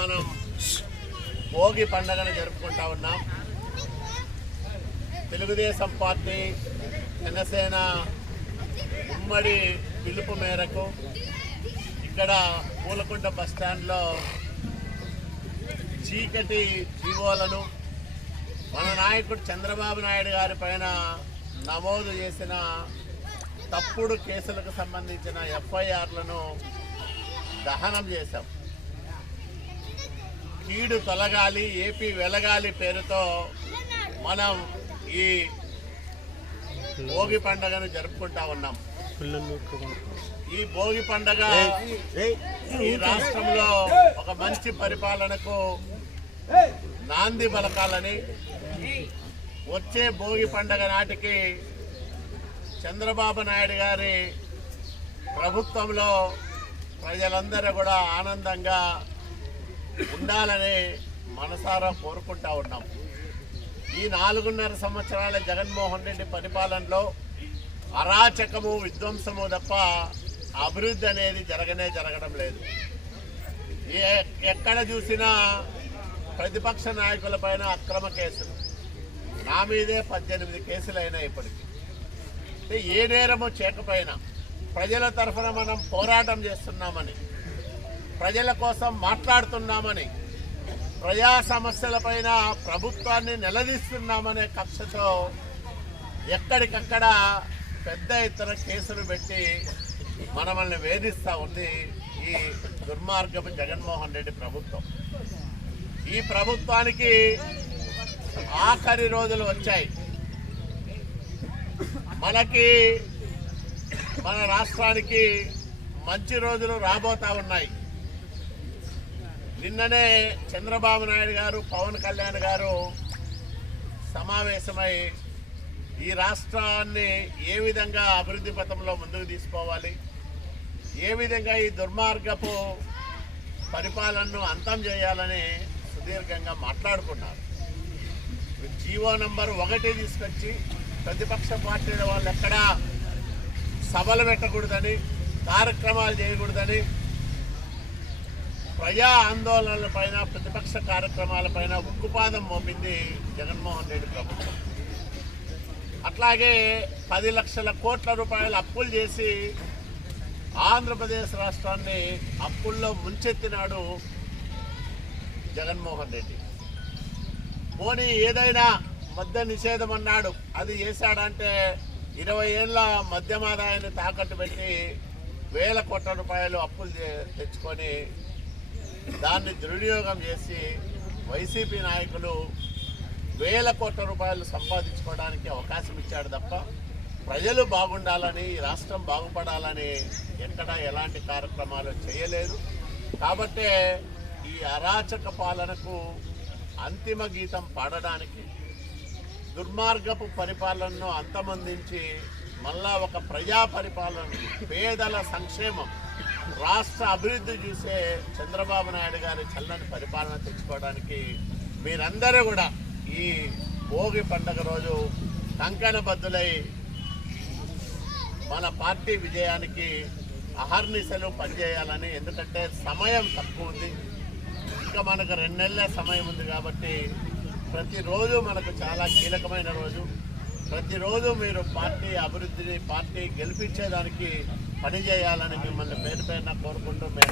మనం భోగి పండుగను జరుపుకుంటా ఉన్నాం. తెలుగుదేశం పార్టీ జనసేన ఉమ్మడి పిలుపు మేరకు ఇక్కడ పూలకుంట బస్ స్టాండ్లో చీకటి జీవోలను మన నాయకుడు చంద్రబాబు నాయుడు గారి పైన నమోదు చేసిన తప్పుడు కేసులకు సంబంధించిన ఎఫ్ఐఆర్లను దహనం చేశాం. కీడు తొలగాలి ఏపీ వెలగాలి పేరుతో మనం ఈ భోగి పండుగను జరుపుకుంటా ఉన్నాం. ఈ భోగి పండగ ఈ రాష్ట్రంలో ఒక మంచి పరిపాలనకు నాంది పలకాలని వచ్చే భోగి పండగ నాటికి చంద్రబాబు నాయుడు గారి ప్రభుత్వంలో ప్రజలందరూ కూడా ఆనందంగా ఉండాలని మనసారా కోరుకుంటా ఉన్నాం. ఈ నాలుగున్నర సంవత్సరాల జగన్మోహన్ రెడ్డి పరిపాలనలో అరాచకము విధ్వంసము తప్ప అభివృద్ధి అనేది జరగనే జరగడం లేదు. ఎక్కడ చూసినా ప్రతిపక్ష నాయకుల పైన అక్రమ కేసులు. నా మీదే పద్దెనిమిది కేసులు అయినాయి ఇప్పటికి. అంటే ఏ నేరము చేయకపోయినా ప్రజల తరఫున మనం పోరాటం చేస్తున్నామని ప్రజల కోసం మాట్లాడుతున్నామని ప్రజా సమస్యలపైన ప్రభుత్వాన్ని నిలదీస్తున్నామనే కక్షతో ఎక్కడికక్కడ పెద్ద ఎత్తున కేసులు పెట్టి మనల్ని వేధిస్తూ ఉంది ఈ దుర్మార్గపు జగన్మోహన్ రెడ్డి ప్రభుత్వం. ఈ ప్రభుత్వానికి ఆఖరి రోజులు వచ్చాయి. మనకి మన రాష్ట్రానికి మంచి రోజులు రాబోతా ఉన్నాయి. నిన్ననే చంద్రబాబు నాయుడు గారు పవన్ కళ్యాణ్ గారు సమావేశమై ఈ రాష్ట్రాన్ని ఏ విధంగా అభివృద్ధి పథంలో ముందుకు తీసుకోవాలి ఏ విధంగా ఈ దుర్మార్గపు పరిపాలనను అంతం చేయాలని సుదీర్ఘంగా మాట్లాడుకున్నారు. జీవో నంబర్ ఒకటి తీసుకొచ్చి ప్రతిపక్ష పార్టీల వాళ్ళు ఎక్కడా సభలు పెట్టకూడదని కార్యక్రమాలు చేయకూడదని ప్రజా ఆందోళనల పైన ప్రతిపక్ష కార్యక్రమాల పైన ఉక్కుపాదం మోపింది జగన్మోహన్ రెడ్డి ప్రభుత్వం. అట్లాగే పది లక్షల కోట్ల రూపాయలు అప్పులు చేసి ఆంధ్రప్రదేశ్ రాష్ట్రాన్ని అప్పుల్లో ముంచెత్తినాడు జగన్మోహన్ రెడ్డి. పోనీ ఏదైనా మద్య నిషేధం అన్నాడు అది చేశాడంటే ఇరవై ఏళ్ళ మద్యం ఆదాయాన్ని తాకట్టు పెట్టి వేల కోట్ల రూపాయలు అప్పులు చే- తెచ్చుకొని దాన్ని దుర్వినియోగం చేసి వైసీపీ నాయకులు వేల కోట్ల రూపాయలు సంపాదించుకోవడానికి అవకాశం ఇచ్చాడు తప్ప ప్రజలు బాగుండాలని ఈ రాష్ట్రం బాగుపడాలని ఎక్కడ ఎలాంటి కార్యక్రమాలు చేయలేదు. కాబట్టే ఈ అరాచక పాలనకు అంతిమ గీతం పాడడానికి దుర్మార్గపు పరిపాలనను అంతమొందించి మళ్ళా ఒక ప్రజా పరిపాలన పేదల సంక్షేమం రాష్ట్ర అభివృద్ధి చూసే చంద్రబాబు నాయుడు గారి చల్లని పరిపాలన తెచ్చుకోవడానికి మీరందరూ కూడా ఈ భోగి పండుగ రోజు కంకణబద్దులై మన పార్టీ విజయానికి అహర్నిశలు పనిచేయాలని ఎందుకంటే సమయం తక్కువ ఉంది. ఇంకా మనకు రెండు నెలల సమయం ఉంది కాబట్టి ప్రతిరోజు మనకు చాలా కీలకమైన రోజు. ప్రతిరోజు మీరు పార్టీ అభివృద్ధిని పార్టీ గెలిపించేదానికి పనిచేయాలని మిమ్మల్ని పేరు పేరున కోరుకుంటూ మీ